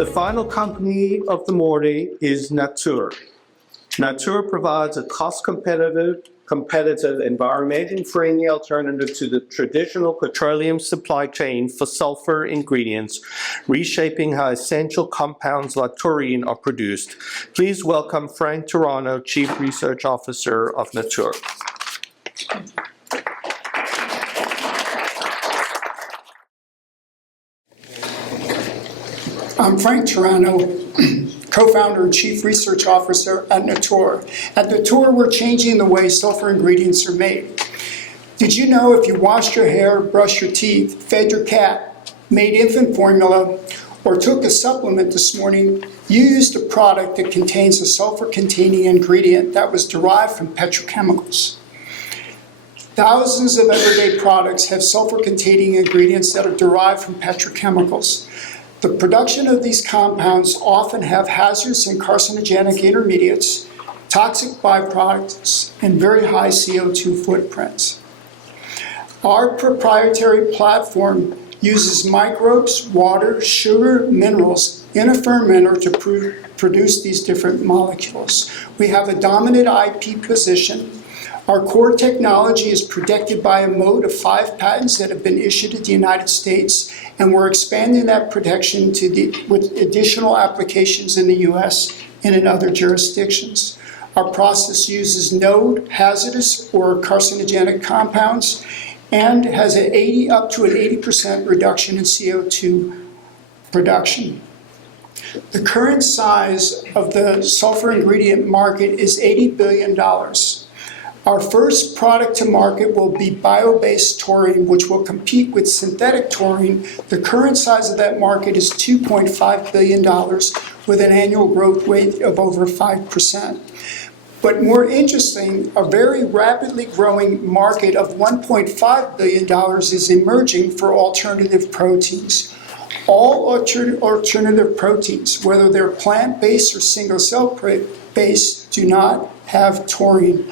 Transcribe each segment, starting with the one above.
The final company of the morning is Natáur. Natáur provides a cost-competitive environment-friendly alternative to the traditional petroleum supply chain for sulfur ingredients, reshaping how essential compounds like taurine are produced. Please welcome Frank Turano, Chief Research Officer of Natáur. I'm Frank Turano, co-founder and chief research officer at Natáur. At Natáur, we're changing the way sulfur ingredients are made. Did you know if you washed your hair, brushed your teeth, fed your cat, made infant formula, or took a supplement this morning, you used a product that contains a sulfur-containing ingredient that was derived from petrochemicals? Thousands of everyday products have sulfur-containing ingredients that are derived from petrochemicals. The production of these compounds often have hazardous and carcinogenic intermediates, toxic byproducts, and very high CO2 footprints. Our proprietary platform uses microbes, water, sugar, minerals in a fermenter to produce these different molecules. We have a dominant IP position. Our core technology is protected by a moat of 5 patents that have been issued in the United States, and we're expanding that protection with additional applications in the US and in other jurisdictions. Our process uses no hazardous or carcinogenic compounds and has up to an 80% reduction in CO2 production. The current size of the sulfur ingredient market is $80 billion. Our first product to market will be bio-based taurine, which will compete with synthetic taurine. The current size of that market is $2.5 billion with an annual growth rate of over 5%. But more interesting, a very rapidly growing market of $1.5 billion is emerging for alternative proteins. All alternative proteins, whether they're plant-based or single-cell based, do not have taurine.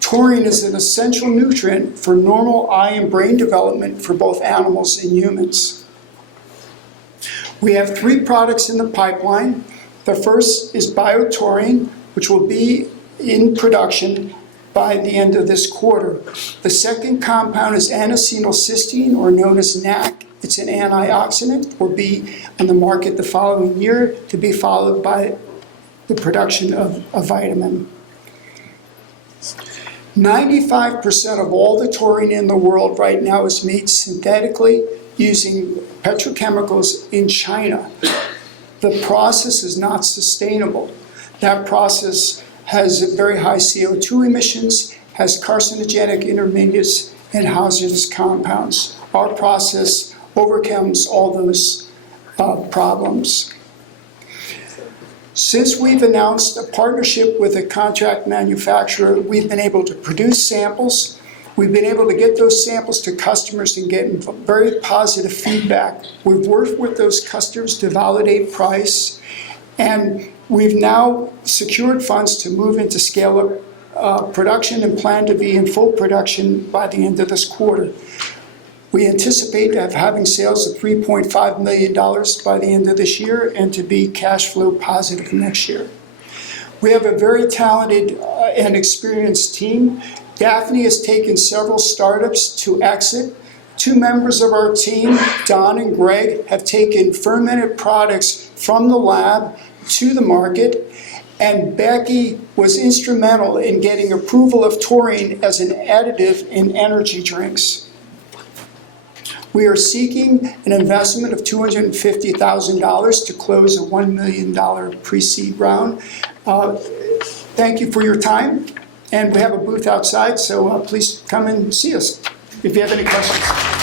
Taurine is an essential nutrient for normal eye and brain development for both animals and humans. We have 3 products in the pipeline. The first is biotaurine, which will be in production by the end of this quarter. The second compound is N-acetylcysteine, or known as NAC. It's an antioxidant, will be on the market the following year, to be followed by the production of a vitamin. 95% of all the taurine in the world right now is made synthetically using petrochemicals in China. The process is not sustainable. That process has very high CO2 emissions, has carcinogenic intermediates, and hazardous compounds. Our process overcomes all those problems. Since we've announced a partnership with a contract manufacturer, we've been able to produce samples. We've been able to get those samples to customers and get very positive feedback. We've worked with those customers to validate price, and we've now secured funds to move into scale-up production and plan to be in full production by the end of this quarter. We anticipate having sales of $3.5 million by the end of this year and to be cash flow positive next year. We have a very talented and experienced team. Daphne has taken several startups to exit. 2 members of our team, Don and Greg, have taken fermented products from the lab to the market. And Becky was instrumental in getting approval of taurine as an additive in energy drinks. We are seeking an investment of $250,000 to close a $1 million pre-seed round. Thank you for your time, and we have a booth outside, so please come and see us if you have any questions.